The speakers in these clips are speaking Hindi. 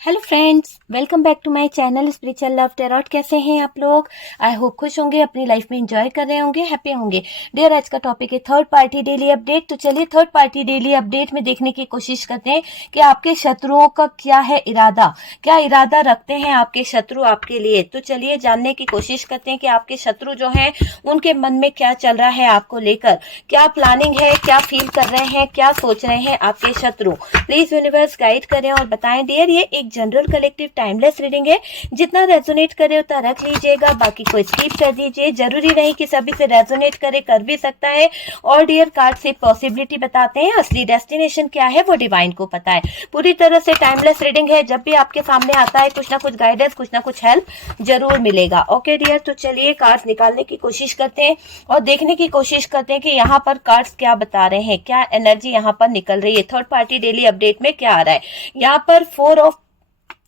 Hello friends, welcome back to my channel spiritual love tarot. कैसे हैं आप लोग? आई होप खुश होंगे, अपनी लाइफ में एंजॉय कर रहे होंगे, हैप्पी होंगे। डियर, आज का टॉपिक है थर्ड पार्टी डेली अपडेट। तो चलिए थर्ड पार्टी डेली अपडेट में देखने की कोशिश करते हैं कि आपके शत्रुओं का क्या है इरादा, क्या इरादा रखते हैं आपके शत्रु आपके लिए। तो चलिए जानने की कोशिश करते हैं कि आपके शत्रु जो हैं उनके मन में क्या चल रहा है आपको लेकर, क्या प्लानिंग है, क्या फील कर रहे हैं, क्या सोच रहे हैं आपके शत्रु। प्लीज यूनिवर्स गाइड करें और बताएं। डियर, ये एक जनरल कलेक्टिव टाइमलेस रीडिंग है, जितना रेजोनेट करे उतना रख लीजिएगा, बाकी को स्किप कर दीजिए। जरूरी नहीं कि सभी से रेजोनेट करे, कर भी सकता है। और डियर, कार्ड से पॉसिबिलिटी बताते हैं, असली डेस्टिनेशन क्या है वो डिवाइन को पता है। पूरी तरह से टाइमलेस रीडिंग है, जब भी आपके सामने आता है कुछ ना कुछ गाइडेंस, कुछ ना कुछ हेल्प जरूर मिलेगा। ओके डियर, तो चलिए कार्ड्स निकालने की कोशिश करते हैं और देखने की कोशिश करते हैं कि यहाँ पर कार्ड्स क्या बता रहे हैं, क्या एनर्जी यहाँ पर निकल रही है। थर्ड पार्टी डेली अपडेट में क्या आ रहा है? यहाँ पर 4 ऑफ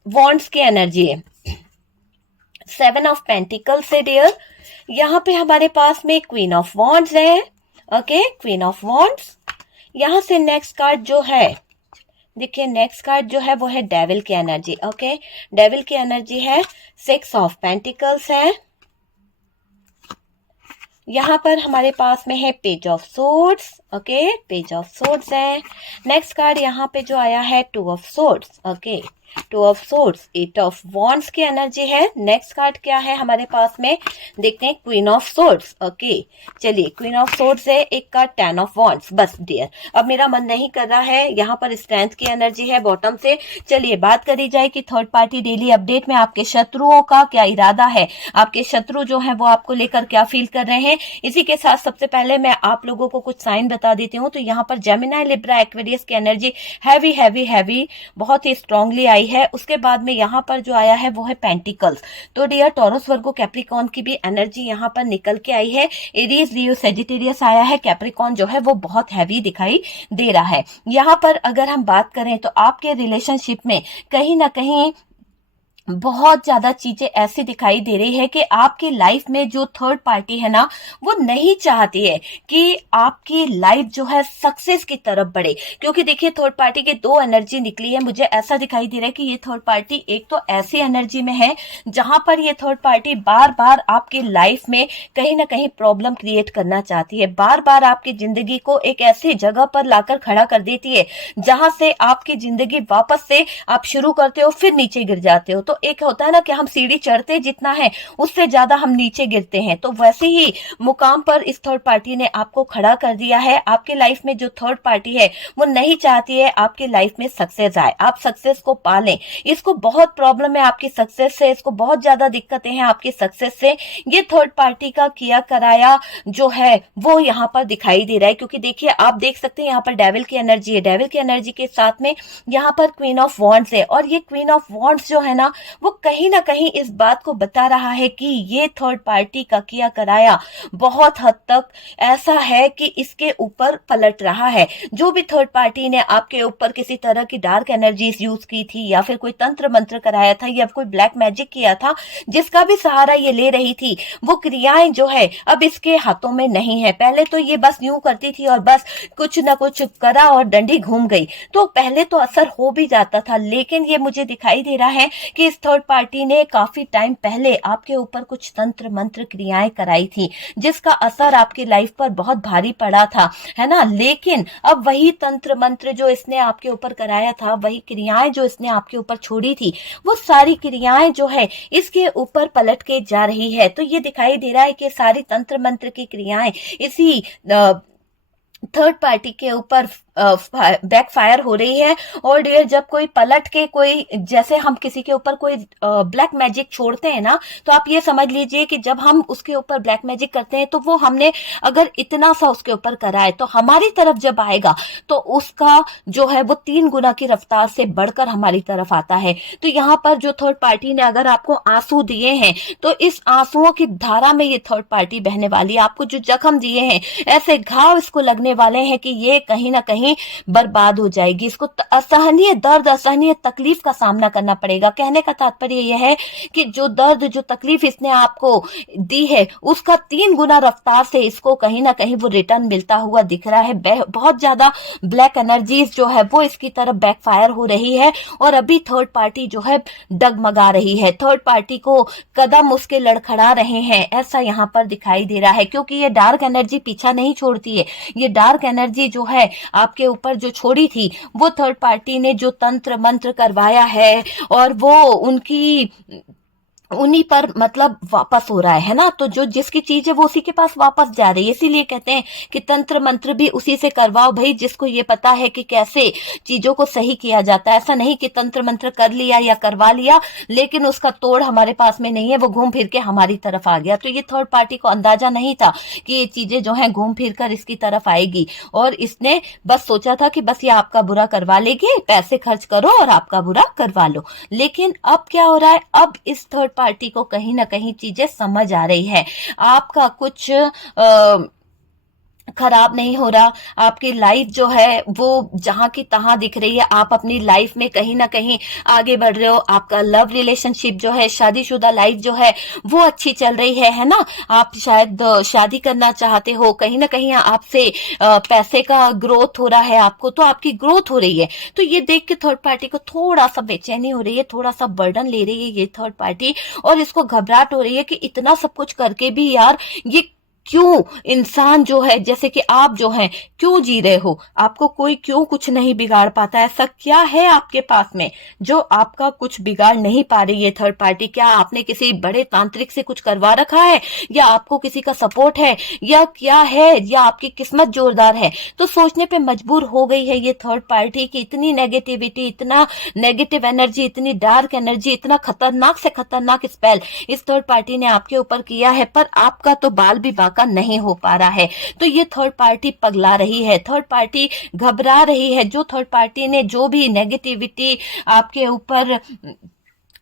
वॉन्ड्स की एनर्जी है, 7 ऑफ पेंटिकल्स है डियर। यहाँ पे हमारे पास में क्वीन ऑफ वॉन्ड्स है। Okay, queen of wands. यहाँ से नेक्स्ट कार्ड जो है, देखिए नेक्स्ट कार्ड जो है वो है डेविल की एनर्जी। ओके, डेविल की एनर्जी है, 6 ऑफ पेंटिकल्स है। यहाँ पर हमारे पास में है page of swords. Okay, page of swords है। नेक्स्ट कार्ड यहाँ पे जो आया है 2 of swords. Okay, 2 of swords, 8 of wands की एनर्जी है। नेक्स्ट कार्ड क्या है हमारे पास में, देखते हैं, क्वीन ऑफ सोर्ड्स। ओके, चलिए क्वीन ऑफ सोर्ड्स है। एक कार्ड 10 ऑफ वॉन्ड्स। बस डियर, अब मेरा मन नहीं कर रहा है, यहाँ पर स्ट्रेंथ की एनर्जी है बॉटम से। चलिए बात करी जाए कि थर्ड पार्टी डेली अपडेट में आपके शत्रुओं का क्या इरादा है, आपके शत्रु जो है वो आपको लेकर क्या फील कर रहे हैं। इसी के साथ सबसे पहले मैं आप लोगों को कुछ साइन बता देती हूँ। तो यहाँ पर जेमिनी, लिब्रा, एक्वेरियस की एनर्जी हैवी हैवी हैवी बहुत ही स्ट्रांगली आई है। उसके बाद में यहाँ पर जो आया है वो है पेंटिकल्स। तो डियर, टॉरस, वर्गो, कैप्रिकॉन की भी एनर्जी यहाँ पर निकल के आई है। एरीज, लियो, सेजिटेरियस आया है। कैप्रिकॉन जो है वो बहुत हैवी दिखाई दे रहा है। यहाँ पर अगर हम बात करें तो आपके रिलेशनशिप में कहीं ना कहीं बहुत ज्यादा चीजें ऐसी दिखाई दे रही है कि आपकी लाइफ में जो थर्ड पार्टी है ना, वो नहीं चाहती है कि आपकी लाइफ जो है सक्सेस की तरफ बढ़े। क्योंकि देखिए थर्ड पार्टी के 2 एनर्जी निकली है। मुझे ऐसा दिखाई दे रहा है कि ये थर्ड पार्टी एक तो ऐसी एनर्जी में है जहां पर ये थर्ड पार्टी बार बार आपकी लाइफ में कहीं ना कहीं प्रॉब्लम क्रिएट करना चाहती है, बार बार आपकी जिंदगी को एक ऐसी जगह पर लाकर खड़ा कर देती है जहां से आपकी जिंदगी वापस से आप शुरू करते हो फिर नीचे गिर जाते हो। तो एक होता है ना कि हम सीढ़ी चढ़ते जितना है उससे ज्यादा हम नीचे गिरते हैं। तो वैसे ही मुकाम पर इस थर्ड पार्टी ने आपको खड़ा कर दिया है। आपकी लाइफ में जो थर्ड पार्टी है वो नहीं चाहती है आपकी लाइफ में सक्सेस आए, आप सक्सेस को पालें। इसको बहुत प्रॉब्लम है आपकी सक्सेस से, इसको बहुत ज्यादा दिक्कतें हैं आपकी सक्सेस से। ये थर्ड पार्टी का किया कराया जो है वो यहाँ पर दिखाई दे रहा है। क्योंकि देखिए आप देख सकते हैं यहाँ पर डेविल की एनर्जी है, डेविल की एनर्जी के साथ में यहाँ पर क्वीन ऑफ वॉन्ड्स है। और ये क्वीन ऑफ वॉन्ड्स जो है ना, वो कहीं ना कहीं इस बात को बता रहा है कि ये थर्ड पार्टी का किया कराया बहुत हद तक ऐसा है कि इसके ऊपर पलट रहा है। जो भी थर्ड पार्टी ने आपके ऊपर किसी तरह की डार्क एनर्जीज यूज की थी या फिर कोई तंत्र मंत्र कराया था या कोई ब्लैक मैजिक किया था, जिसका भी सहारा ये ले रही थी, वो क्रियाएं जो है अब इसके हाथों में नहीं है। पहले तो ये बस यूं करती थी और बस कुछ ना कुछ करा और डंडी घूम गई, तो पहले तो असर हो भी जाता था। लेकिन ये मुझे दिखाई दे रहा है कि इस थर्ड पार्टी ने काफी टाइम पहले आपके ऊपर कुछ तंत्र मंत्र क्रियाएं कराई थी, जिसका असर आपकी लाइफ पर बहुत भारी पड़ा था, है ना। लेकिन अब वही तंत्र मंत्र जो इसने आपके ऊपर कराया था, वही क्रियाएं जो इसने आपके ऊपर छोड़ी थी, वो सारी क्रियाएं जो है इसके ऊपर पलट के जा रही है। तो ये दिखाई दे रहा है कि सारी तंत्र मंत्र की क्रियाएं इसी थर्ड पार्टी के ऊपर बैक फायर हो रही है। और डियर, जब कोई पलट के कोई, जैसे हम किसी के ऊपर कोई ब्लैक मैजिक छोड़ते हैं ना, तो आप ये समझ लीजिए कि जब हम उसके ऊपर ब्लैक मैजिक करते हैं तो वो हमने अगर इतना सा उसके ऊपर करा है, तो हमारी तरफ जब आएगा तो उसका जो है वो 3 गुना की रफ्तार से बढ़कर हमारी तरफ आता है। तो यहाँ पर जो थर्ड पार्टी ने अगर आपको आंसू दिए हैं, तो इस आंसुओं की धारा में ये थर्ड पार्टी बहने वाली है। आपको जो जख्म दिए हैं, ऐसे घाव इसको लगने वाले हैं कि ये कहीं ना कहीं कहीं बर्बाद हो जाएगी, इसको असहनीय दर्द, असहनीय तकलीफ का सामना करना पड़ेगा। कहने का तात्पर्य यह है कि जो दर्द, जो तकलीफ इसने आपको दी है उसका 3 गुना रफ्तार से इसको कहीं ना कहीं वो रिटर्न मिलता हुआ दिख रहा है। बहुत ज्यादा ब्लैक एनर्जीज जो है वो इसकी तरफ बैकफायर हो रही है और अभी थर्ड पार्टी जो है डगमगा रही है, थर्ड पार्टी को कदम उसके लड़खड़ा रहे हैं, ऐसा यहाँ पर दिखाई दे रहा है। क्योंकि ये डार्क एनर्जी पीछा नहीं छोड़ती है, ये डार्क एनर्जी जो है आपके ऊपर जो छोड़ी थी वो थर्ड पार्टी ने जो तंत्र मंत्र करवाया है और वो उन्हीं पर मतलब वापस हो रहा है ना। तो जो जिसकी चीज है वो उसी के पास वापस जा रही है। इसीलिए कहते हैं कि तंत्र मंत्र भी उसी से करवाओ भाई, जिसको ये पता है कि कैसे चीजों को सही किया जाता है। ऐसा नहीं कि तंत्र मंत्र कर लिया या करवा लिया लेकिन उसका तोड़ हमारे पास में नहीं है, वो घूम फिर के हमारी तरफ आ गया। तो ये थर्ड पार्टी को अंदाजा नहीं था कि ये चीजें जो है घूम फिर कर इसकी तरफ आएगी और इसने बस सोचा था कि बस ये आपका बुरा करवा लेगी, पैसे खर्च करो और आपका बुरा करवा लो। लेकिन अब क्या हो रहा है, अब इस थर्ड पार्टी को कहीं ना कहीं चीजें समझ आ रही है। आपका कुछ खराब नहीं हो रहा, आपकी लाइफ जो है वो जहां की तहां दिख रही है। आप अपनी लाइफ में कहीं ना कहीं आगे बढ़ रहे हो, आपका लव रिलेशनशिप जो है, शादीशुदा लाइफ जो है वो अच्छी चल रही है ना। आप शायद शादी करना चाहते हो, कहीं ना कहीं आपसे पैसे का ग्रोथ हो रहा है, आपको तो आपकी ग्रोथ हो रही है। तो ये देख के थर्ड पार्टी को थोड़ा सा बेचैनी हो रही है, थोड़ा सा बर्डन ले रही है ये थर्ड पार्टी और इसको घबराहट हो रही है कि इतना सब कुछ करके भी यार ये क्यों इंसान जो है, जैसे कि आप जो हैं क्यों जी रहे हो, आपको कोई क्यों कुछ नहीं बिगाड़ पाता। ऐसा क्या है आपके पास में जो आपका कुछ बिगाड़ नहीं पा रही है थर्ड पार्टी? क्या आपने किसी बड़े तांत्रिक से कुछ करवा रखा है या आपको किसी का सपोर्ट है या क्या है, या आपकी किस्मत जोरदार है? तो सोचने पे मजबूर हो गई है ये थर्ड पार्टी की इतनी नेगेटिविटी, इतना नेगेटिव एनर्जी, इतनी डार्क एनर्जी, इतना खतरनाक से खतरनाक स्पेल इस थर्ड पार्टी ने आपके ऊपर किया है, पर आपका तो बाल भी बाका नहीं हो पा रहा है। तो ये थर्ड पार्टी पगला रही है, थर्ड पार्टी घबरा रही है। जो थर्ड पार्टी ने जो भी नेगेटिविटी आपके ऊपर,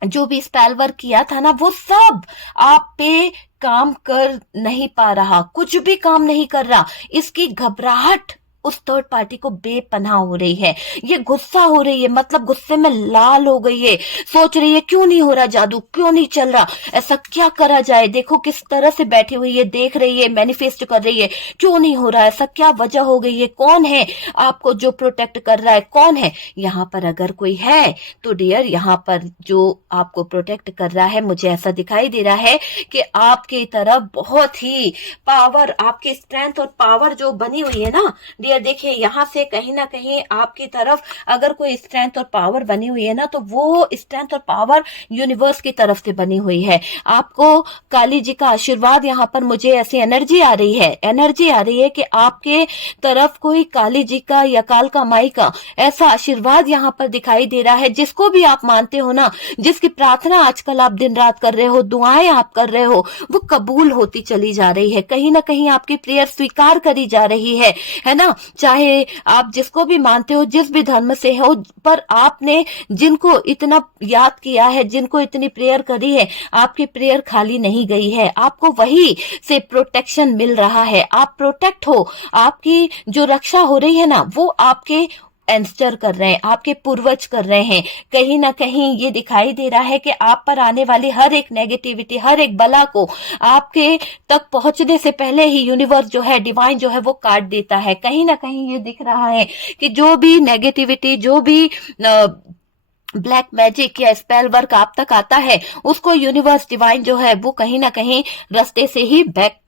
जो भी स्पेल वर्क किया था ना, वो सब आप पे काम कर नहीं पा रहा, कुछ भी काम नहीं कर रहा। इसकी घबराहट उस थर्ड पार्टी को बेपनाह हो रही है, ये गुस्सा हो रही है, मतलब गुस्से में लाल हो गई है, सोच रही है क्यों नहीं हो रहा जादू, क्यों नहीं चल रहा, ऐसा क्या करा जाए। देखो किस तरह से बैठी हुई है, देख रही है, मैनिफेस्ट कर रही है, क्यों नहीं हो रहा, ऐसा क्या वजह हो गई है, कौन है आपको जो प्रोटेक्ट कर रहा है, कौन है यहाँ पर? अगर कोई है तो डियर यहाँ पर जो आपको प्रोटेक्ट कर रहा है, मुझे ऐसा दिखाई दे रहा है कि आपकी तरफ बहुत ही पावर, आपकी स्ट्रेंथ और पावर जो बनी हुई है ना डियर, देखिए यहाँ से कहीं ना कहीं आपकी तरफ अगर कोई स्ट्रेंथ और पावर बनी हुई है ना, तो वो स्ट्रेंथ और पावर यूनिवर्स की तरफ से बनी हुई है। आपको काली जी का आशीर्वाद, यहाँ पर मुझे ऐसी एनर्जी आ रही है, एनर्जी आ रही है कि आपके तरफ कोई काली जी का या कालका माई का ऐसा आशीर्वाद यहाँ पर दिखाई दे रहा है। जिसको भी आप मानते हो ना, जिसकी प्रार्थना आजकल आप दिन रात कर रहे हो, दुआएं आप कर रहे हो, वो कबूल होती चली जा रही है। कहीं ना कहीं आपकी प्रेयर स्वीकार करी जा रही है ना। चाहे आप जिसको भी मानते हो, जिस भी धर्म से हो, पर आपने जिनको इतना याद किया है, जिनको इतनी प्रेयर करी है, आपकी प्रेयर खाली नहीं गई है, आपको वही से प्रोटेक्शन मिल रहा है, आप प्रोटेक्ट हो, आपकी जो रक्षा हो रही है ना वो आपके एंस्टर कर रहे हैं, आपके पूर्वज कर रहे हैं। कहीं ना कहीं ये दिखाई दे रहा है कि आप पर आने वाली हर एक नेगेटिविटी, हर एक बला को आपके तक पहुंचने से पहले ही यूनिवर्स जो है, डिवाइन जो है वो काट देता है। कहीं ना कहीं ये दिख रहा है कि जो भी नेगेटिविटी, जो भी ब्लैक मैजिक या स्पेल वर्क आप तक आता है, उसको यूनिवर्स डिवाइन जो है वो कहीं ना कहीं रास्ते से ही बैक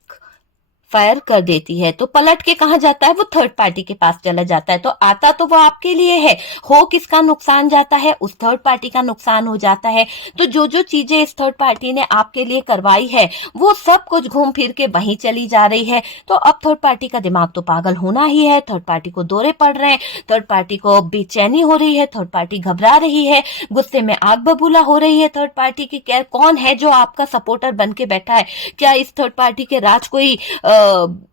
फायर कर देती है। तो पलट के कहा जाता है, वो थर्ड पार्टी के पास चला जाता है। तो आता तो वो आपके लिए है, हो किसका नुकसान जाता है, उस थर्ड पार्टी का नुकसान हो जाता है। तो जो जो चीजें इस थर्ड पार्टी ने आपके लिए करवाई है वो सब कुछ घूम फिर के वहीं चली जा रही है। तो अब थर्ड पार्टी का दिमाग तो पागल होना ही है, थर्ड पार्टी को दौरे पड़ रहे हैं, थर्ड पार्टी को बेचैनी हो रही है, थर्ड पार्टी घबरा रही है, गुस्से में आग बबूला हो रही है थर्ड पार्टी की। क्या कौन है जो आपका सपोर्टर बन के बैठा है? क्या इस थर्ड पार्टी के राज कोई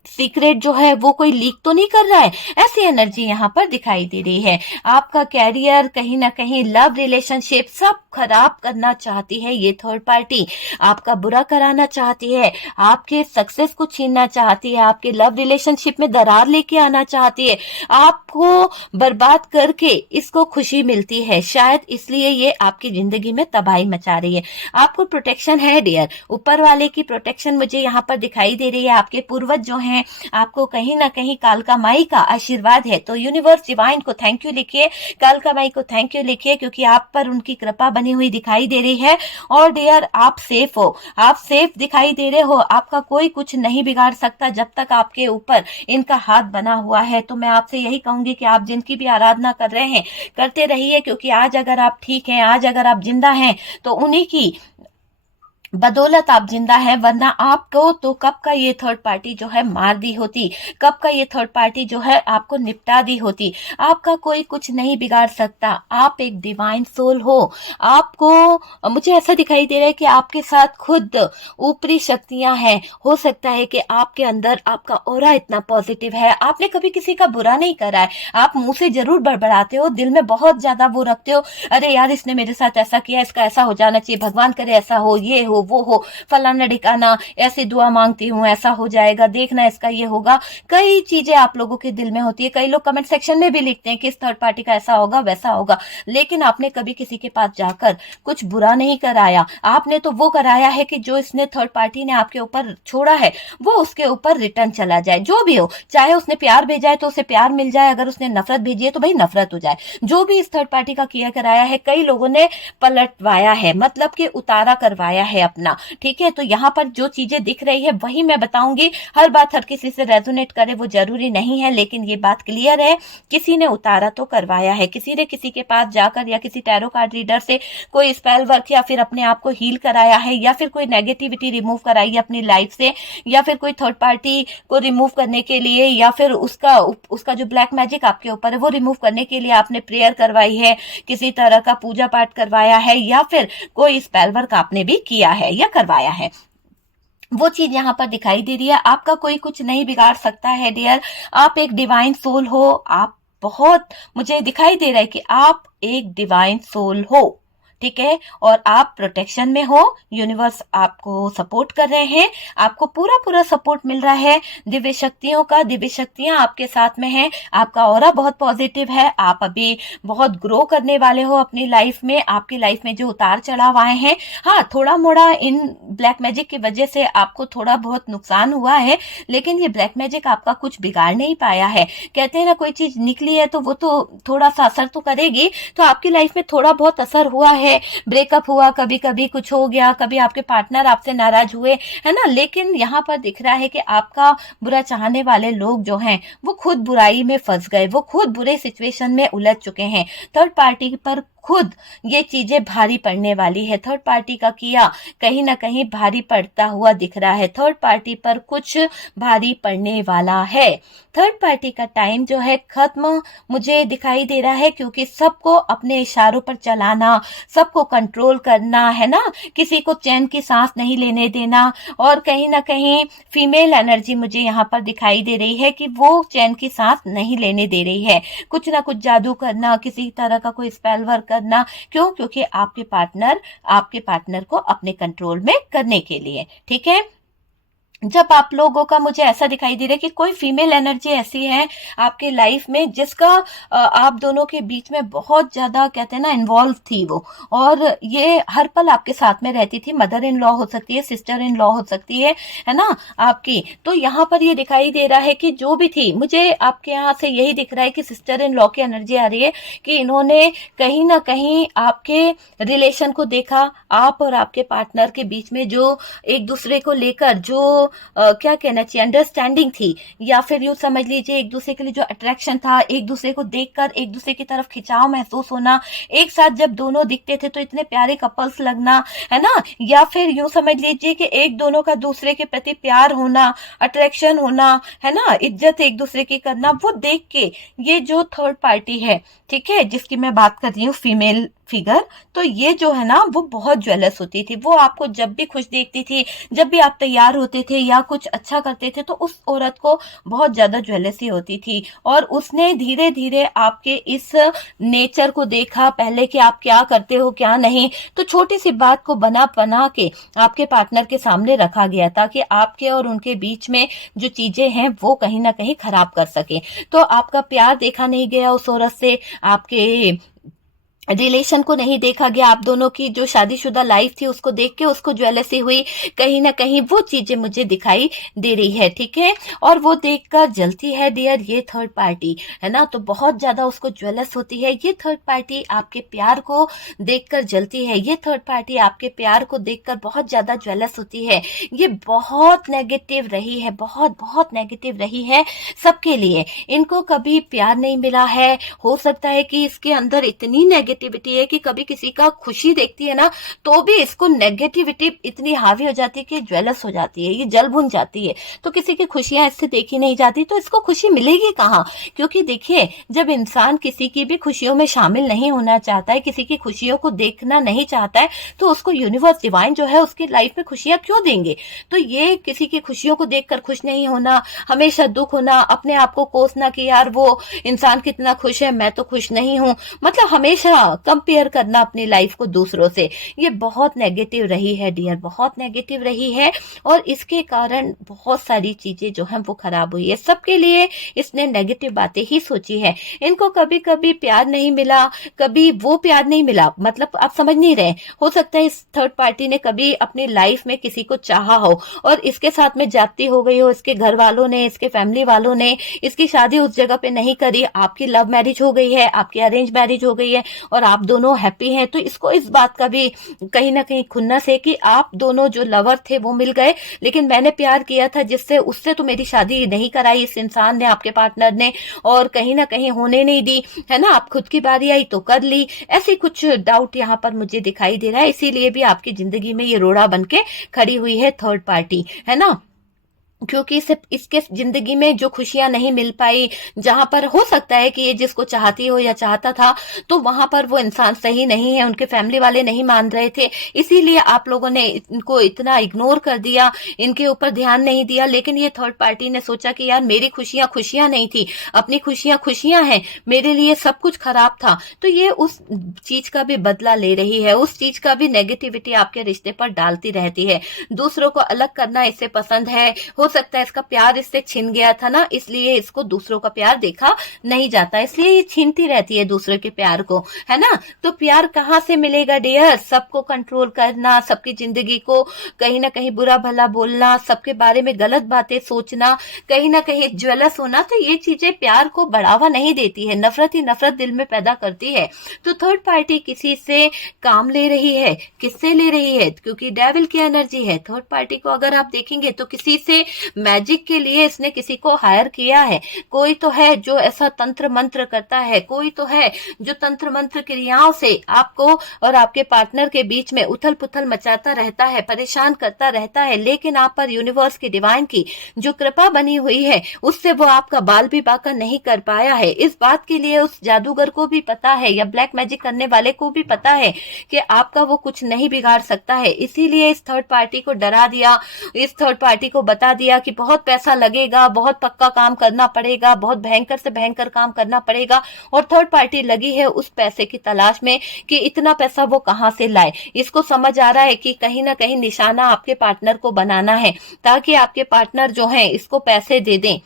सीक्रेट जो है वो कोई लीक तो नहीं कर रहा है, ऐसी एनर्जी यहाँ पर दिखाई दे रही है। आपका कैरियर, कहीं ना कहीं लव रिलेशनशिप सब खराब करना चाहती है ये थर्ड पार्टी, आपका बुरा कराना चाहती है, आपके सक्सेस को छीनना चाहती है, आपके लव रिलेशनशिप में दरार लेके आना चाहती है, आपको बर्बाद करके इसको खुशी मिलती है, शायद इसलिए ये आपकी जिंदगी में तबाही मचा रही है। आपको प्रोटेक्शन है डियर, ऊपर वाले की प्रोटेक्शन मुझे यहाँ पर दिखाई दे रही है। आपके पूर्वज जो हैं आपको कहीं ना कहीं कालका माई का आशीर्वाद है, तो यूनिवर्स डिवाइन को थैंक यू लिखिए, कालका माई को थैंक यू लिखिए, क्योंकि आप पर उनकी कृपा बनी हुई दिखाई दे रही है। और डियर आप सेफ हो, आप सेफ दिखाई दे रहे हो, आपका कोई कुछ नहीं बिगाड़ सकता जब तक आपके ऊपर इनका हाथ बना हुआ है। तो मैं आपसे यही कहूंगी कि आप जिनकी भी आराधना कर रहे हैं करते रहिए, क्योंकि आज अगर आप ठीक हैं, आज अगर आप जिंदा हैं तो उन्हीं की बदौलत आप जिंदा हैं, वरना आपको तो कब का ये थर्ड पार्टी जो है मार दी होती, कब का ये थर्ड पार्टी जो है आपको निपटा दी होती। आपका कोई कुछ नहीं बिगाड़ सकता, आप एक डिवाइन सोल हो। आपको मुझे ऐसा दिखाई दे रहा है कि आपके साथ खुद ऊपरी शक्तियां हैं। हो सकता है कि आपके अंदर आपका ऑरा इतना पॉजिटिव है, आपने कभी किसी का बुरा नहीं करा है, आप मुंह से जरूर बड़बड़ाते हो, दिल में बहुत ज्यादा वो रखते हो, अरे यार इसने मेरे साथ ऐसा किया, इसका ऐसा हो जाना चाहिए, भगवान करे ऐसा हो, ये हो वो हो, फलाना ढिकाना, ऐसी दुआ मांगती हूँ ऐसा हो जाएगा, देखना इसका ये होगा। कई चीजें आप लोगों के दिल में होती है, कई लोग कमेंट सेक्शन में भी लिखते हैं कि इस थर्ड पार्टी का ऐसा होगा वैसा होगा, लेकिन आपने कभी किसी के पास जाकर कुछ बुरा नहीं कराया। आपने तो वो कराया है कि जो इसने थर्ड पार्टी ने आपके ऊपर छोड़ा है वो उसके ऊपर रिटर्न चला जाए, जो भी हो, चाहे उसने प्यार भेजा है तो उसे प्यार मिल जाए, अगर उसने नफरत भेजी है तो भाई नफरत हो जाए। जो भी इस थर्ड पार्टी का किया कराया है कई लोगों ने पलटवाया है, मतलब कि उतारा करवाया है अपना, ठीक है। तो यहाँ पर जो चीजें दिख रही है वही मैं बताऊंगी, हर बात हर किसी से रेजोनेट करे वो जरूरी नहीं है, लेकिन ये बात क्लियर है किसी ने उतारा तो करवाया है, किसी ने किसी के पास जाकर या किसी टैरो कार्ड रीडर से कोई स्पेल वर्क या फिर अपने आप को हील कराया है, या फिर कोई नेगेटिविटी रिमूव कराई है अपनी लाइफ से, या फिर कोई थर्ड पार्टी को रिमूव करने के लिए, या फिर उसका जो ब्लैक मैजिक आपके ऊपर है वो रिमूव करने के लिए आपने प्रेयर करवाई है, किसी तरह का पूजा पाठ करवाया है, या फिर कोई स्पेल वर्क आपने भी किया है या करवाया है, वो चीज यहाँ पर दिखाई दे रही है। आपका कोई कुछ नहीं बिगाड़ सकता है डियर, आप एक डिवाइन सोल हो, आप बहुत, मुझे दिखाई दे रहा है कि आप एक डिवाइन सोल हो, ठीक है, और आप प्रोटेक्शन में हो, यूनिवर्स आपको सपोर्ट कर रहे हैं, आपको पूरा पूरा सपोर्ट मिल रहा है दिव्य शक्तियों का, दिव्य शक्तियां आपके साथ में हैं, आपका ऑरा बहुत पॉजिटिव है, आप अभी बहुत ग्रो करने वाले हो अपनी लाइफ में, आपकी लाइफ में जो उतार चढ़ाव आए हैं, हाँ थोड़ा मोड़ा इन ब्लैक मैजिक की वजह से आपको थोड़ा बहुत नुकसान हुआ है, लेकिन ये ब्लैक मैजिक आपका कुछ बिगाड़ नहीं पाया है। कहते हैं ना कोई चीज निकली है तो वो तो थोड़ा सा असर तो करेगी, तो आपकी लाइफ में थोड़ा बहुत असर हुआ है, ब्रेकअप हुआ, कभी कभी कुछ हो गया, कभी आपके पार्टनर आपसे नाराज हुए, है ना, लेकिन यहाँ पर दिख रहा है कि आपका बुरा चाहने वाले लोग जो हैं वो खुद बुराई में फंस गए, वो खुद बुरे सिचुएशन में उलझ चुके हैं। थर्ड पार्टी पर खुद ये चीजें भारी पड़ने वाली है, थर्ड पार्टी का किया कहीं ना कहीं भारी पड़ता हुआ दिख रहा है, थर्ड पार्टी पर कुछ भारी पड़ने वाला है। थर्ड पार्टी का टाइम जो है खत्म मुझे दिखाई दे रहा है, क्योंकि सबको अपने इशारों पर चलाना, सबको कंट्रोल करना, है ना, किसी को चैन की सांस नहीं लेने देना, और कहीं ना कहीं फीमेल एनर्जी मुझे यहाँ पर दिखाई दे रही है कि वो चैन की सांस नहीं लेने दे रही है, कुछ ना कुछ जादू करना, किसी तरह का कोई स्पेल वर्क करना, क्यों, क्योंकि आपके पार्टनर को अपने कंट्रोल में करने के लिए, ठीक है। जब आप लोगों का मुझे ऐसा दिखाई दे रहा है कि कोई फीमेल एनर्जी ऐसी है आपके लाइफ में जिसका आप दोनों के बीच में बहुत ज्यादा कहते हैं ना इन्वॉल्व थी वो, और ये हर पल आपके साथ में रहती थी, मदर इन लॉ हो सकती है, सिस्टर इन लॉ हो सकती है ना आपकी। तो यहाँ पर ये दिखाई दे रहा है कि जो भी थी, मुझे आपके यहाँ से यही दिख रहा है कि सिस्टर इन लॉ की एनर्जी आ रही है कि इन्होंने कहीं ना कहीं आपके रिलेशन को देखा, आप और आपके पार्टनर के बीच में जो एक दूसरे को लेकर जो क्या कहना चाहिए अंडरस्टैंडिंग थी, या फिर यूं समझ लीजिए एक दूसरे के लिए जो अट्रैक्शन था, एक दूसरे को देखकर एक दूसरे की तरफ खिंचाव महसूस होना, एक साथ जब दोनों दिखते थे तो इतने प्यारे कपल्स लगना, है ना, या फिर यूं समझ लीजिए कि एक दोनों का दूसरे के प्रति प्यार होना, अट्रैक्शन होना, है ना, इज्जत एक दूसरे की करना, वो देख के ये जो थर्ड पार्टी है, ठीक है, जिसकी मैं बात कर रही हूँ फिगर, तो ये जो है ना वो बहुत ज्वेलस होती थी। वो आपको जब भी खुश देखती थी, जब भी आप तैयार होते थे या कुछ अच्छा करते थे, तो उस औरत को बहुत ज्यादा ज्वेलसी होती थी। और उसने धीरे धीरे आपके इस नेचर को देखा पहले कि आप क्या करते हो क्या नहीं, तो छोटी सी बात को बना बना के आपके पार्टनर के सामने रखा गया ताकि आपके और उनके बीच में जो चीजें हैं वो कहीं ना कहीं खराब कर सके। तो आपका प्यार देखा नहीं गया उस औरत से, आपके रिलेशन को नहीं देखा गया, आप दोनों की जो शादीशुदा लाइफ थी उसको देख के उसको ज्वेलसी हुई। कहीं ना कहीं वो चीजें मुझे दिखाई दे रही है, ठीक है। और वो देखकर जलती है डियर ये थर्ड पार्टी, है ना। तो बहुत ज्यादा उसको ज्वेलस होती है। ये थर्ड पार्टी आपके प्यार को देखकर जलती है, ये थर्ड पार्टी आपके प्यार को देखकर बहुत ज्यादा ज्वेलस होती है। ये बहुत नेगेटिव रही है, बहुत बहुत नेगेटिव रही है सबके लिए। इनको कभी प्यार नहीं मिला है, हो सकता है कि इसके अंदर इतनी नेगेटिविटी है कि कभी किसी का खुशी देखती है ना तो भी इसको नेगेटिविटी इतनी हावी हो जाती है कि ज्वेलस हो जाती है, ये जल भुन जाती है। तो किसी की खुशियां इससे देखी नहीं जाती तो इसको खुशी मिलेगी कहाँ। क्योंकि देखिए जब इंसान किसी की भी खुशियों में शामिल नहीं होना चाहता है, किसी की खुशियों को देखना नहीं चाहता है, तो उसको यूनिवर्स डिवाइन जो है उसकी लाइफ में खुशियां क्यों देंगे। तो ये किसी की खुशियों को देखकर खुश नहीं होना, हमेशा दुख होना, अपने आप को कोसना कि यार वो इंसान कितना खुश है मैं तो खुश नहीं हूं, मतलब हमेशा कंपेयर करना अपनी लाइफ को दूसरों से, ये बहुत नेगेटिव रही है डियर, बहुत नेगेटिव रही है। और इसके कारण बहुत सारी चीजें जो हैं वो खराब हुई है सबके लिए। इसने नेगेटिव बातें ही सोची है। इनको कभी कभी प्यार नहीं मिला, कभी वो प्यार नहीं मिला, मतलब आप समझ नहीं रहे। हो सकता है इस थर्ड पार्टी ने कभी अपनी लाइफ में किसी को चाहा हो और इसके साथ में जाती हो गई हो, इसके घर वालों ने, इसके फैमिली वालों ने इसकी शादी उस जगह पे नहीं करी, आपकी लव मैरिज हो गई है, आपकी अरेंज मैरिज हो गई है और आप दोनों हैप्पी हैं। तो इसको इस बात का भी कहीं ना कहीं खुन्नस है कि आप दोनों जो लवर थे वो मिल गए, लेकिन मैंने प्यार किया था जिससे, उससे तो मेरी शादी नहीं कराई इस इंसान ने, आपके पार्टनर ने, और कहीं ना कहीं होने नहीं दी, है ना। आप खुद की बारी आई तो कर ली, ऐसी कुछ डाउट यहाँ पर मुझे दिखाई दे रहा है। इसीलिए भी आपकी जिंदगी में ये रोड़ा बन के खड़ी हुई है थर्ड पार्टी, है ना। क्योंकि इसे, इसके जिंदगी में जो खुशियां नहीं मिल पाई, जहां पर हो सकता है कि ये जिसको चाहती हो या चाहता था तो वहां पर वो इंसान सही नहीं है, उनके फैमिली वाले नहीं मान रहे थे, इसीलिए आप लोगों ने इनको इतना इग्नोर कर दिया, इनके ऊपर ध्यान नहीं दिया। लेकिन ये थर्ड पार्टी ने सोचा कि यार मेरी खुशियां खुशियां नहीं थी, अपनी खुशियां खुशियां हैं, मेरे लिए सब कुछ खराब था। तो ये उस चीज का भी बदला ले रही है, उस चीज का भी नेगेटिविटी आपके रिश्ते पर डालती रहती है। दूसरों को अलग करना इसे पसंद है, हो सकता है इसका प्यार इससे छिन गया था ना, इसलिए इसको दूसरों का प्यार देखा नहीं जाता, इसलिए ये छीनती रहती है दूसरों के प्यार को, है ना। तो प्यार कहाँ से मिलेगा डियर, सबको कंट्रोल करना, सबकी जिंदगी को कहीं ना कहीं बुरा भला बोलना, सबके बारे में गलत बातें सोचना, कहीं ना कहीं ज्वेलस होना, तो ये चीजें प्यार को बढ़ावा नहीं देती है, नफरत ही नफरत दिल में पैदा करती है। तो थर्ड पार्टी किसी से काम ले रही है, किससे ले रही है, क्योंकि डेविल की एनर्जी है थर्ड पार्टी को। अगर आप देखेंगे तो किसी से मैजिक के लिए इसने किसी को हायर किया है, कोई तो है जो ऐसा तंत्र मंत्र करता है, कोई तो है जो तंत्र मंत्र क्रियाओं से आपको और आपके पार्टनर के बीच में उथल पुथल मचाता रहता है, परेशान करता रहता है। लेकिन आप पर यूनिवर्स की डिवाइन की जो कृपा बनी हुई है उससे वो आपका बाल भी बाका नहीं कर पाया है। इस बात के लिए उस जादूगर को भी पता है या ब्लैक मैजिक करने वाले को भी पता है कि आपका वो कुछ नहीं बिगाड़ सकता है, इसीलिए इस थर्ड पार्टी को डरा दिया, इस थर्ड पार्टी को बता दिया कि बहुत पैसा लगेगा, बहुत पक्का काम करना पड़ेगा, बहुत भयंकर से भयंकर काम करना पड़ेगा। और थर्ड पार्टी लगी है उस पैसे की तलाश में कि इतना पैसा वो कहां से लाए। इसको समझ आ रहा है कि कहीं ना कहीं निशाना आपके पार्टनर को बनाना है ताकि आपके पार्टनर जो है इसको पैसे दे दें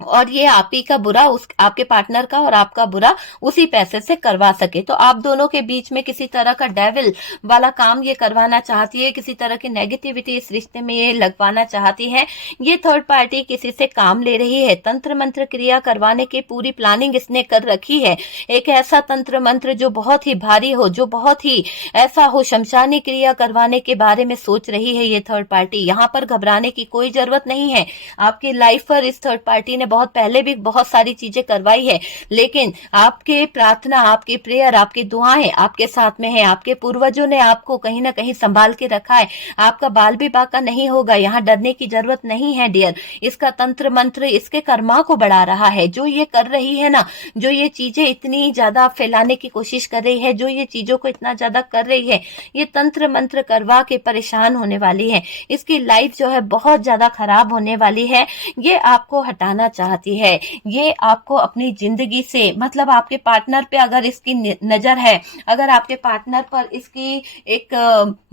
और ये आप ही का बुरा उस आपके पार्टनर का और आपका बुरा उसी पैसे से करवा सके। तो आप दोनों के बीच में किसी तरह का डेविल वाला काम ये करवाना चाहती है, किसी तरह की नेगेटिविटी इस रिश्ते में ये लगवाना चाहती है। ये थर्ड पार्टी किसी से काम ले रही है, तंत्र मंत्र क्रिया करवाने की पूरी प्लानिंग इसने कर रखी है। एक ऐसा तंत्र मंत्र जो बहुत ही भारी हो, जो बहुत ही ऐसा हो, शमशानी क्रिया करवाने के बारे में सोच रही है ये थर्ड पार्टी। यहाँ पर घबराने की कोई जरूरत नहीं है। आपकी लाइफ पर इस थर्ड पार्टी ने ने बहुत पहले भी बहुत सारी चीजें करवाई है, लेकिन आपके प्रार्थना, आपकी प्रेयर, आपकी दुआएं आपके साथ में है। आपके पूर्वजों ने आपको कहीं ना कहीं संभाल के रखा है। आपका बाल भी बाका नहीं होगा, यहाँ डरने की जरूरत नहीं है डियर। इसका तंत्र मंत्र इसके कर्मा को बढ़ा रहा है। जो ये कर रही है ना, जो ये चीजें इतनी ज्यादा फैलाने की कोशिश कर रही है, जो ये चीजों को इतना ज्यादा कर रही है, ये तंत्र मंत्र करवा के परेशान होने वाली है। इसकी लाइफ जो है बहुत ज्यादा खराब होने वाली है। ये आपको हटाना चाहती है, ये आपको अपनी जिंदगी से, मतलब आपके पार्टनर पे अगर इसकी नजर है, अगर आपके पार्टनर पर इसकी एक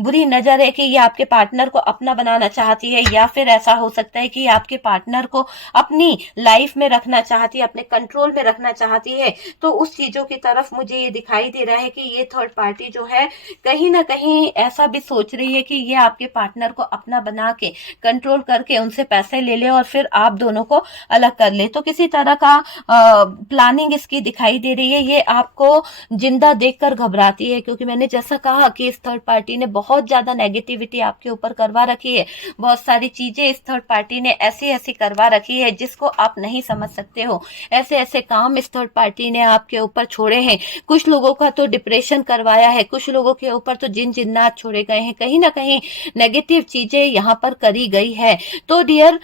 बुरी नजर है कि ये आपके पार्टनर को अपना बनाना चाहती है, या फिर ऐसा हो सकता है कि आपके पार्टनर को अपनी लाइफ में रखना चाहती है, अपने कंट्रोल में रखना चाहती है, तो उस चीजों की तरफ मुझे ये दिखाई दे रहा है कि ये थर्ड पार्टी जो है कहीं ना कहीं ऐसा भी सोच रही है कि ये आपके पार्टनर को अपना बना के कंट्रोल करके उनसे पैसे ले ले और फिर आप दोनों को अलग कर ले। तो किसी तरह का प्लानिंग इसकी दिखाई दे रही है। ये आपको जिंदा देखकर घबराती है, क्योंकि मैंने जैसा कहा कि इस थर्ड पार्टी ने बहुत ज्यादा नेगेटिविटी आपके ऊपर करवा रखी है। बहुत सारी चीजें इस थर्ड पार्टी ने ऐसी ऐसी करवा रखी है जिसको आप नहीं समझ सकते हो। ऐसे ऐसे काम इस थर्ड पार्टी ने आपके ऊपर छोड़े हैं। कुछ लोगों का तो डिप्रेशन करवाया है, कुछ लोगों के ऊपर तो जिन जिन्नात छोड़े गए हैं। कहीं ना कहीं नेगेटिव चीजें यहाँ पर करी गई है। तो डियर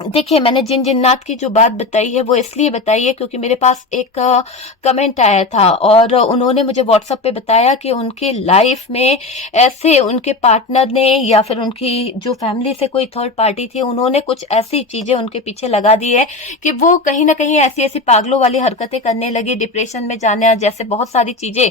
देखिए, मैंने जिन जिन्नात की जो बात बताई है वो इसलिए बताई है क्योंकि मेरे पास एक कमेंट आया था और उन्होंने मुझे व्हाट्सएप पे बताया कि उनकी लाइफ में ऐसे उनके पार्टनर ने या फिर उनकी जो फैमिली से कोई थर्ड पार्टी थी, उन्होंने कुछ ऐसी चीजें उनके पीछे लगा दी है कि वो कहीं ना कहीं ऐसी ऐसी पागलों वाली हरकतें करने लगी, डिप्रेशन में जाने जैसे बहुत सारी चीजें।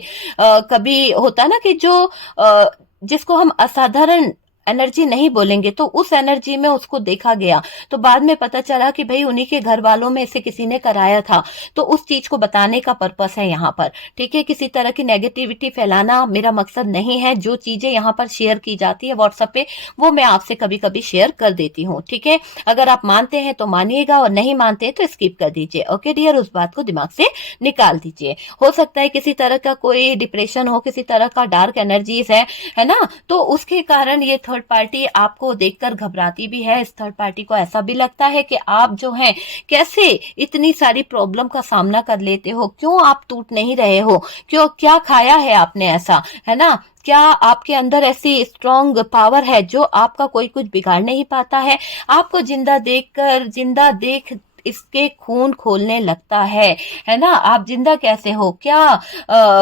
कभी होता ना कि जो जिसको हम असाधारण एनर्जी नहीं बोलेंगे, तो उस एनर्जी में उसको देखा गया। तो बाद में पता चला कि भाई उन्हीं के घर वालों में इसे किसी ने कराया था। तो उस चीज को बताने का पर्पस है यहाँ पर, ठीक है। किसी तरह की नेगेटिविटी फैलाना मेरा मकसद नहीं है। जो चीजें यहाँ पर शेयर की जाती है व्हाट्सएप पे, वो मैं आपसे कभी कभी शेयर कर देती हूँ, ठीक है। अगर आप मानते हैं तो मानिएगा और नहीं मानते हैं तो स्किप कर दीजिए, ओके डियर। उस बात को दिमाग से निकाल दीजिए। हो सकता है किसी तरह का कोई डिप्रेशन हो, किसी तरह का डार्क एनर्जीज है ना, तो उसके कारण ये थर्ड पार्टी आपको देखकर घबराती भी है। इस थर्ड पार्टी को ऐसा भी लगता है कि आप जो हैं कैसे इतनी सारी प्रॉब्लम का सामना कर लेते हो, क्यों आप टूट नहीं रहे हो, क्यों, क्या खाया है आपने ऐसा, है ना, क्या आपके अंदर ऐसी स्ट्रॉन्ग पावर है जो आपका कोई कुछ बिगाड़ नहीं पाता है। आपको जिंदा देख इसके खून खोलने लगता है ना। आप जिंदा कैसे हो, क्या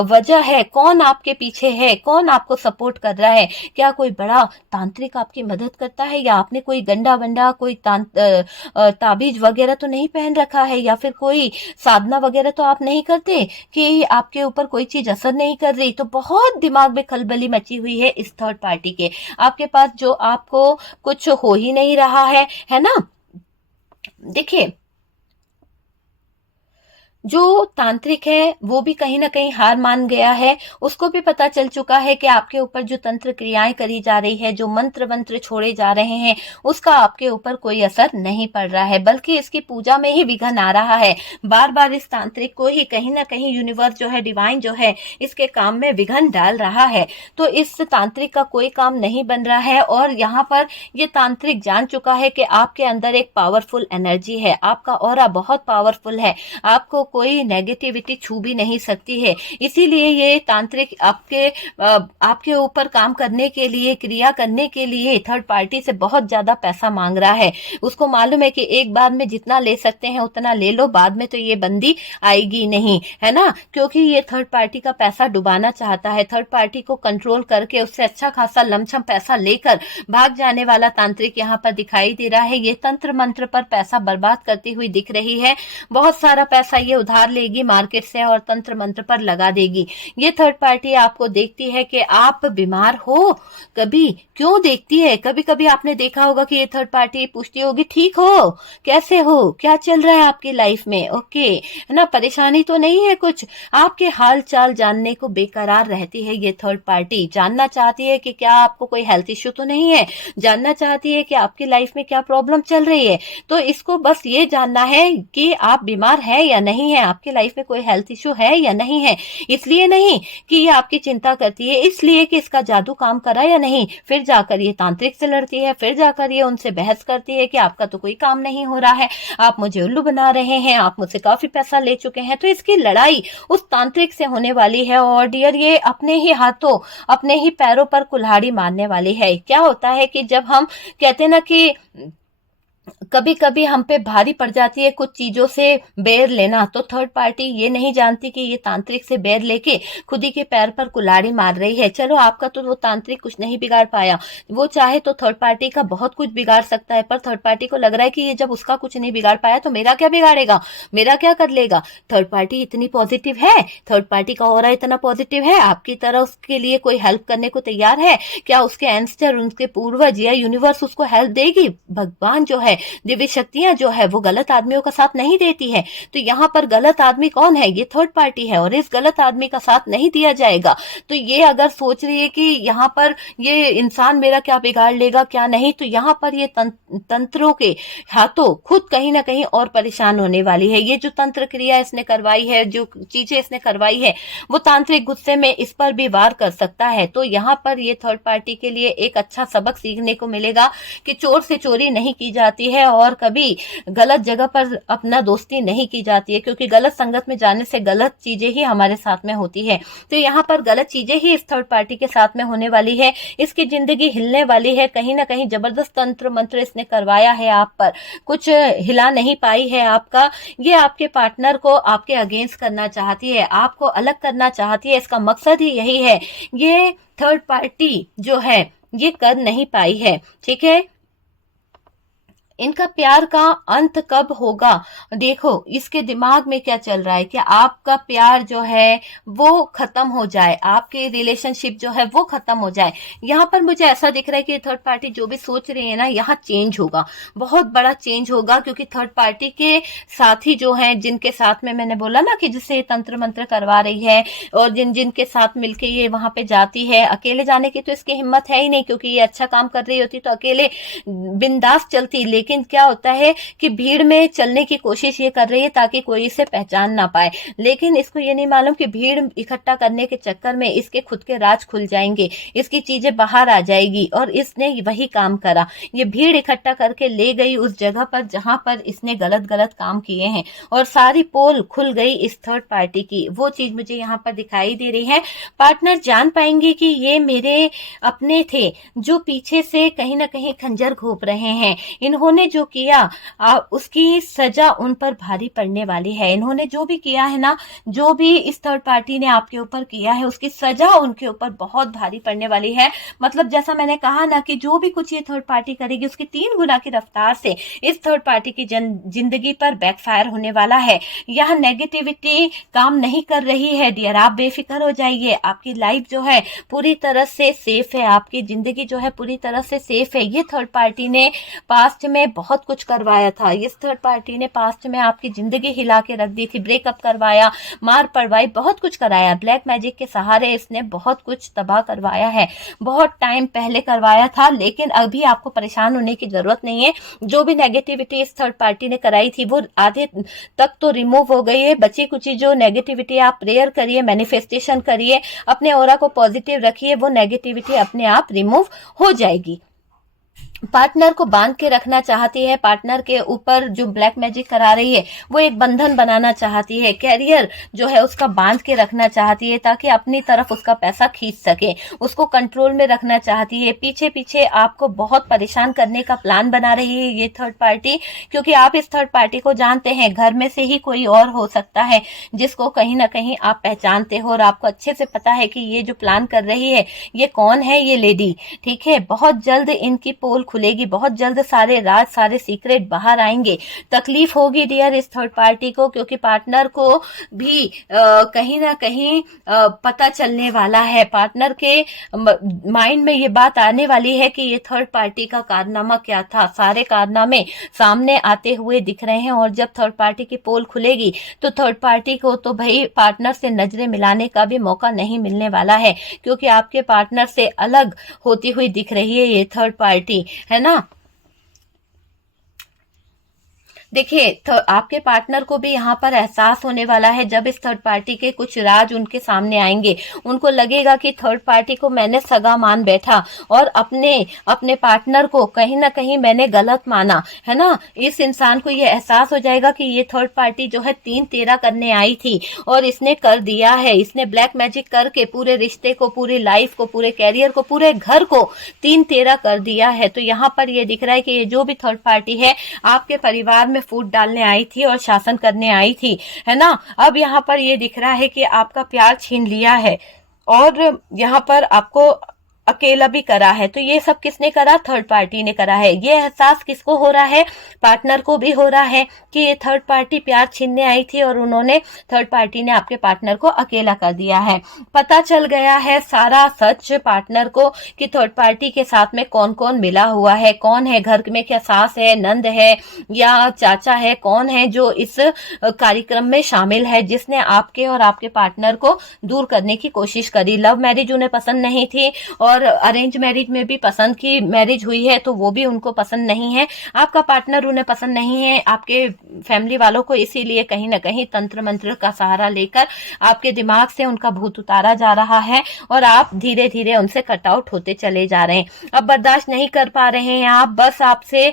वजह है, कौन आपके पीछे है, कौन आपको सपोर्ट कर रहा है, क्या कोई बड़ा तांत्रिक आपकी मदद करता है, या आपने कोई गंडा वंडा कोई ताबीज वगैरह तो नहीं पहन रखा है, या फिर कोई साधना वगैरह तो आप नहीं करते कि आपके ऊपर कोई चीज असर नहीं कर रही। तो बहुत दिमाग में खलबली मची हुई है इस थर्ड पार्टी के। आपके पास जो आपको कुछ हो ही नहीं रहा है ना। देखिए, जो तांत्रिक है वो भी कहीं ना कहीं हार मान गया है। उसको भी पता चल चुका है कि आपके ऊपर जो तंत्र क्रियाएं करी जा रही है, जो मंत्र वंत्र छोड़े जा रहे हैं, उसका आपके ऊपर कोई असर नहीं पड़ रहा है, बल्कि इसकी पूजा में ही विघ्न आ रहा है। बार बार इस तांत्रिक को ही कहीं ना कहीं यूनिवर्स जो है, डिवाइन जो है, इसके काम में विघ्न डाल रहा है। तो इस तांत्रिक का कोई काम नहीं बन रहा है। और यहाँ पर ये तांत्रिक जान चुका है कि आपके अंदर एक पावरफुल एनर्जी है, आपका ऑरा बहुत पावरफुल है, आपको कोई नेगेटिविटी छू भी नहीं सकती है। इसीलिए ये तांत्रिक आपके ऊपर काम करने के लिए, क्रिया करने के लिए थर्ड पार्टी से बहुत ज्यादा पैसा मांग रहा है। उसको मालूम है कि एक बार में जितना ले सकते हैं उतना ले लो, बाद में तो ये बंदी आएगी नहीं, है ना। क्योंकि ये थर्ड पार्टी का पैसा डुबाना चाहता है। थर्ड पार्टी को कंट्रोल करके उससे अच्छा खासा लमसम पैसा लेकर भाग जाने वाला तांत्रिक यहाँ पर दिखाई दे रहा है। ये तंत्र मंत्र पर पैसा बर्बाद करती हुई दिख रही है। बहुत सारा पैसा ये उधार लेगी मार्केट से और तंत्र मंत्र पर लगा देगी। ये थर्ड पार्टी आपको देखती है कि आप बीमार हो, कभी क्यों देखती है। कभी कभी आपने देखा होगा कि ये थर्ड पार्टी पूछती होगी, ठीक हो, कैसे हो, क्या चल रहा है आपकी लाइफ में, ओके, है ना, परेशानी तो नहीं है कुछ। आपके हाल चाल जानने को बेकरार रहती है ये थर्ड पार्टी। जानना चाहती है कि क्या आपको कोई हेल्थ इश्यू तो नहीं है, जानना चाहती है कि आपकी लाइफ में क्या प्रॉब्लम चल रही है। तो इसको बस ये जानना है कि आप बीमार है या नहीं नहीं है, आपकी लाइफ में कोई हेल्थ इशू है या नहीं है। इसलिए नहीं कि ये आपकी चिंता करती है, इसलिए कि इसका जादू काम करा या नहीं। फिर जाकर ये तांत्रिक से लड़ती है, फिर जाकर ये उनसे बहस करती है कि आपका तो कोई काम नहीं हो रहा है, आप मुझे उल्लू बना रहे हैं, आप मुझसे काफी पैसा ले चुके हैं। तो इसकी लड़ाई उस तांत्रिक से होने वाली है और डियर ये अपने ही हाथों अपने ही पैरों पर कुल्हाड़ी मारने वाली है। क्या होता है कि जब हम कहते हैं ना कि कभी कभी हम पे भारी पड़ जाती है कुछ चीजों से बैर लेना, तो थर्ड पार्टी ये नहीं जानती कि ये तांत्रिक से बैर लेके खुद ही के पैर पर कुल्हाड़ी मार रही है। चलो आपका तो वो तांत्रिक कुछ नहीं बिगाड़ पाया, वो चाहे तो थर्ड पार्टी का बहुत कुछ बिगाड़ सकता है, पर थर्ड पार्टी को लग रहा है कि ये जब उसका कुछ नहीं बिगाड़ पाया तो मेरा क्या बिगाड़ेगा, मेरा क्या कर लेगा। थर्ड पार्टी इतनी पॉजिटिव है, थर्ड पार्टी का ऑरा इतना पॉजिटिव है, आपकी तरह उसके लिए कोई हेल्प करने को तैयार है क्या? उसके एंसेस्टर, उनके पूर्वज या यूनिवर्स उसको हेल्प देगी? भगवान जो है, दिव्य शक्तियां जो है वो गलत आदमियों का साथ नहीं देती है। तो यहाँ पर गलत आदमी कौन है? ये थर्ड पार्टी है और इस गलत आदमी का साथ नहीं दिया जाएगा। तो ये अगर सोच रही है कि यहाँ पर ये इंसान मेरा क्या बिगाड़ लेगा क्या नहीं, तो यहाँ पर ये तंत्रों के हाथों खुद कहीं ना कहीं और परेशान होने वाली है। ये जो तंत्र क्रिया इसने करवाई है, जो चीजें इसने करवाई है, वो तांत्रिक गुस्से में इस पर भी वार कर सकता है। तो यहाँ पर ये थर्ड पार्टी के लिए एक अच्छा सबक सीखने को मिलेगा कि चोर से चोरी नहीं की जाती है और कभी गलत जगह पर अपना दोस्ती नहीं की जाती है, क्योंकि गलत संगत में जाने से गलत चीजें ही हमारे साथ में होती है। तो यहाँ पर गलत चीजें ही इस थर्ड पार्टी के साथ में होने वाली है, इसकी जिंदगी हिलने वाली है। कहीं ना कहीं जबरदस्त तंत्र मंत्र इसने करवाया है आप पर, कुछ हिला नहीं पाई है आपका। ये आपके पार्टनर को आपके अगेंस्ट करना चाहती है, आपको अलग करना चाहती है, इसका मकसद ही यही है। ये थर्ड पार्टी जो है ये कर नहीं पाई है, ठीक है। इनका प्यार का अंत कब होगा? देखो इसके दिमाग में क्या चल रहा है कि आपका प्यार जो है वो खत्म हो जाए, आपके रिलेशनशिप जो है वो खत्म हो जाए। यहाँ पर मुझे ऐसा दिख रहा है कि थर्ड पार्टी जो भी सोच रही है ना, यहाँ चेंज होगा, बहुत बड़ा चेंज होगा, क्योंकि थर्ड पार्टी के साथी जो हैं, जिनके साथ में मैंने बोला ना कि जिससे तंत्र मंत्र करवा रही है और जिनके साथ मिलके ये वहां पे जाती है, अकेले जाने की तो इसकी हिम्मत है ही नहीं, क्योंकि ये अच्छा काम कर रही होती तो अकेले बिंदास चलती। लेकिन क्या होता है कि भीड़ में चलने की कोशिश ये कर रही है ताकि कोई इसे पहचान ना पाए, लेकिन इसको ये नहीं मालूम कि भीड़ इकट्ठा करने के चक्कर में इसके खुद के राज खुल जाएंगे, इसकी चीजें बाहर आ जाएगी। और इसने वही काम करा, ये भीड़ इकट्ठा करके ले गई उस जगह पर जहां पर इसने गलत गलत काम किए हैं और सारी पोल खुल गई इस थर्ड पार्टी की। वो चीज मुझे यहाँ पर दिखाई दे रही है। पार्टनर जान पाएंगे कि ये मेरे अपने थे जो पीछे से कहीं ना कहीं खंजर घोंप रहे हैं, इन्होंने जो किया उसकी सजा उन पर भारी पड़ने वाली है। इन्होंने जो भी किया है ना, जो भी इस थर्ड पार्टी ने आपके ऊपर किया है, उसकी सजा उनके ऊपर बहुत भारी पड़ने वाली है। मतलब जैसा मैंने कहा ना कि जो भी कुछ ये थर्ड पार्टी करेगी उसकी 3 गुना की रफ्तार से इस थर्ड पार्टी की जिंदगी पर बैकफायर होने वाला है। यह नेगेटिविटी काम नहीं कर रही है डियर, आप बेफिक्र हो जाइए। आपकी लाइफ जो है पूरी तरह से सेफ है, आपकी जिंदगी जो है पूरी तरह से सेफ है। ये थर्ड पार्टी ने पास्ट में बहुत कुछ करवाया था, इस थर्ड पार्टी ने पास्ट में आपकी जिंदगी हिला के रख दी थी, ब्रेकअप करवाया, मार पड़वाई, बहुत कुछ कराया। ब्लैक मैजिक के सहारे इसने बहुत कुछ तबाह करवाया है, बहुत टाइम पहले करवाया था। लेकिन अभी आपको परेशान होने की जरूरत नहीं है, जो भी नेगेटिविटी इस थर्ड पार्टी ने कराई थी वो आधे तक तो रिमूव हो गई है। बची कुछ जो नेगेटिविटी, आप प्रेयर करिए, मैनिफेस्टेशन करिए, अपने ऑरा को पॉजिटिव रखिए, वो नेगेटिविटी अपने आप रिमूव हो जाएगी। पार्टनर को बांध के रखना चाहती है, पार्टनर के ऊपर जो ब्लैक मैजिक करा रही है वो एक बंधन बनाना चाहती है, कैरियर जो है उसका बांध के रखना चाहती है ताकि अपनी तरफ उसका पैसा खींच सके, उसको कंट्रोल में रखना चाहती है। पीछे पीछे आपको बहुत परेशान करने का प्लान बना रही है ये थर्ड पार्टी, क्योंकि आप इस थर्ड पार्टी को जानते हैं, घर में से ही कोई और हो सकता है जिसको कहीं ना कहीं आप पहचानते हो और आपको अच्छे से पता है कि ये जो प्लान कर रही है ये कौन है, ये लेडी, ठीक है। बहुत जल्द इनकी पोल खुलेगी, बहुत जल्द सारे राज, सारे सीक्रेट बाहर आएंगे। तकलीफ होगी डियर इस थर्ड पार्टी को, क्योंकि पार्टनर को भी कहीं ना कहीं पता चलने वाला है, पार्टनर के माइंड में ये बात आने वाली है कि ये थर्ड पार्टी का कारनामा क्या था। सारे कारनामे सामने आते हुए दिख रहे हैं और जब थर्ड पार्टी की पोल खुलेगी तो थर्ड पार्टी को तो भाई पार्टनर से नजरें मिलाने का भी मौका नहीं मिलने वाला है, क्योंकि आपके पार्टनर से अलग होती हुई दिख रही है ये थर्ड पार्टी, है ना। देखिए आपके पार्टनर को भी यहाँ पर एहसास होने वाला है जब इस थर्ड पार्टी के कुछ राज उनके सामने आएंगे। उनको लगेगा कि थर्ड पार्टी को मैंने सगा मान बैठा और अपने पार्टनर को कहीं ना कहीं मैंने गलत माना, है ना। इस इंसान को ये एहसास हो जाएगा कि ये थर्ड पार्टी जो है 3 तेरा करने आई थी और इसने कर दिया है। इसने ब्लैक मैजिक करके पूरे रिश्ते को, पूरी लाइफ को, पूरे कैरियर को, पूरे घर को 3 तेरा कर दिया है। तो यहाँ पर ये दिख रहा है कि ये जो भी थर्ड पार्टी है आपके परिवार में फूट डालने आई थी और शासन करने आई थी, है ना। अब यहाँ पर ये दिख रहा है कि आपका प्यार छीन लिया है और यहाँ पर आपको अकेला भी करा है। तो ये सब किसने करा? थर्ड पार्टी ने करा है। ये एहसास किसको हो रहा है? पार्टनर को भी हो रहा है कि ये थर्ड पार्टी प्यार छीनने आई थी और उन्होंने, थर्ड पार्टी ने आपके पार्टनर को अकेला कर दिया है। पता चल गया है सारा सच पार्टनर को कि थर्ड पार्टी के साथ में कौन कौन मिला हुआ है, कौन है घर में, क्या सास है, नंद है या चाचा है, कौन है जो इस कार्यक्रम में शामिल है, जिसने आपके और आपके पार्टनर को दूर करने की कोशिश करी। लव मैरिज उन्हें पसंद नहीं थी और अरेंज मैरिज में भी पसंद की मैरिज हुई है तो वो भी उनको पसंद नहीं है। आपका पार्टनर उन्हें पसंद नहीं है, आपके फैमिली वालों को, इसीलिए कहीं ना कहीं तंत्र मंत्र का सहारा लेकर आपके दिमाग से उनका भूत उतारा जा रहा है और आप धीरे धीरे उनसे कट आउट होते चले जा रहे हैं। अब बर्दाश्त नहीं कर पा रहे हैं आप, बस आपसे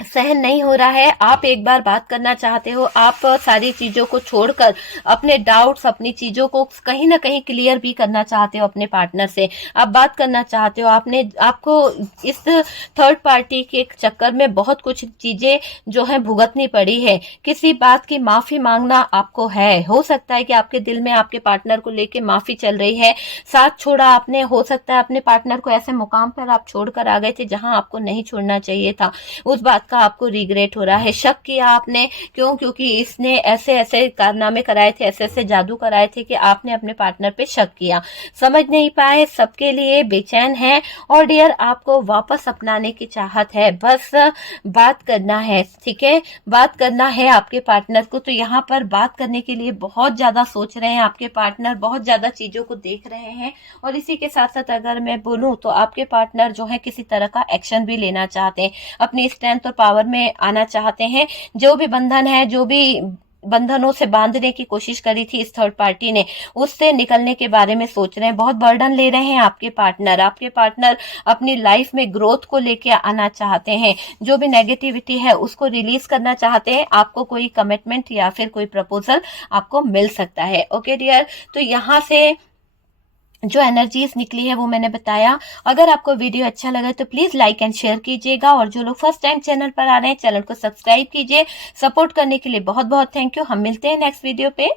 सहन नहीं हो रहा है। आप एक बार बात करना चाहते हो, आप सारी चीजों को छोड़कर अपने डाउट्स, अपनी चीजों को कहीं ना कहीं क्लियर भी करना चाहते हो अपने पार्टनर से। आप बात करना चाहते हो, आपको इस थर्ड पार्टी के चक्कर में बहुत कुछ चीजें जो है भुगतनी पड़ी है। किसी बात की माफी मांगना आपको है। हो सकता है कि आपके दिल में आपके पार्टनर को लेके माफी चल रही है। साथ छोड़ा आपने, हो सकता है अपने पार्टनर को ऐसे मुकाम पर आप छोड़कर आ गए थे जहां आपको नहीं छोड़ना चाहिए था। उस बात का आपको रिग्रेट हो रहा है। शक किया आपने, क्योंकि इसने ऐसे ऐसे कारनामे कराए थे, ऐसे ऐसे जादू कराए थे कि आपने अपने पार्टनर पे शक किया। समझ नहीं पाए, सबके लिए बेचैन है और डियर आपको वापस अपनाने की चाहत है। बस बात करना है, ठीक है, बात करना है आपके पार्टनर को। तो यहाँ पर बात करने के लिए बहुत ज्यादा सोच रहे हैं आपके पार्टनर, बहुत ज्यादा चीजों को देख रहे हैं। और इसी के साथ साथ अगर मैं बोलूं तो आपके पार्टनर जो है किसी तरह का एक्शन भी लेना चाहते हैं, अपनी स्ट्रेंथ और पावर में आना चाहते हैं। जो भी बंधन है, जो भी बंधनों से बांधने की कोशिश करी थी इस थर्ड पार्टी ने, उससे निकलने के बारे में सोच रहे हैं। बहुत बर्डन ले रहे हैं आपके पार्टनर अपनी लाइफ में ग्रोथ को लेके आना चाहते हैं। जो भी नेगेटिविटी है उसको रिलीज करना चाहते हैं। आपको कोई कमिटमेंट या फिर कोई प्रपोजल आपको मिल सकता है। ओके डियर, तो यहाँ से जो एनर्जीज निकली है वो मैंने बताया। अगर आपको वीडियो अच्छा लगा तो प्लीज लाइक एंड शेयर कीजिएगा और जो लोग फर्स्ट टाइम चैनल पर आ रहे हैं चैनल को सब्सक्राइब कीजिए। सपोर्ट करने के लिए बहुत बहुत थैंक यू। हम मिलते हैं नेक्स्ट वीडियो पे।